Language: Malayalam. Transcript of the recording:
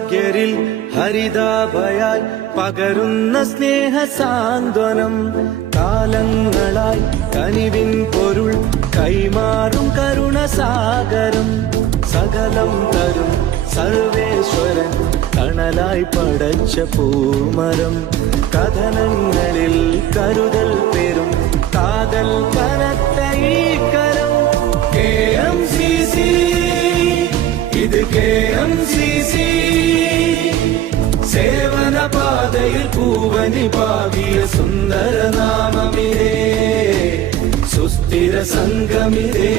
നിർഭാഗ്യരിൽ ഹരിതാഭയാൽ പകരുന്ന സ്നേഹ സാന്ത്വനം കാലങ്ങളായി കനിവിൻ പൊരുൾ കൈമാറും കരുണ സാഗരം സകലം തരും സർവേശ്വരൻ കണലായി പടച്ച പൂമരം. കഥനങ്ങളിൽ കരുതൽ പെരും കാതൽ കനത്ത ഈ കരം കെ എം സി സി ഇത് കെ എം സി സി. പാതയിൽ പൂവനി പാകിയ സുന്ദര നാമമിതേ സുസ്ഥിര സംഗമിതേ.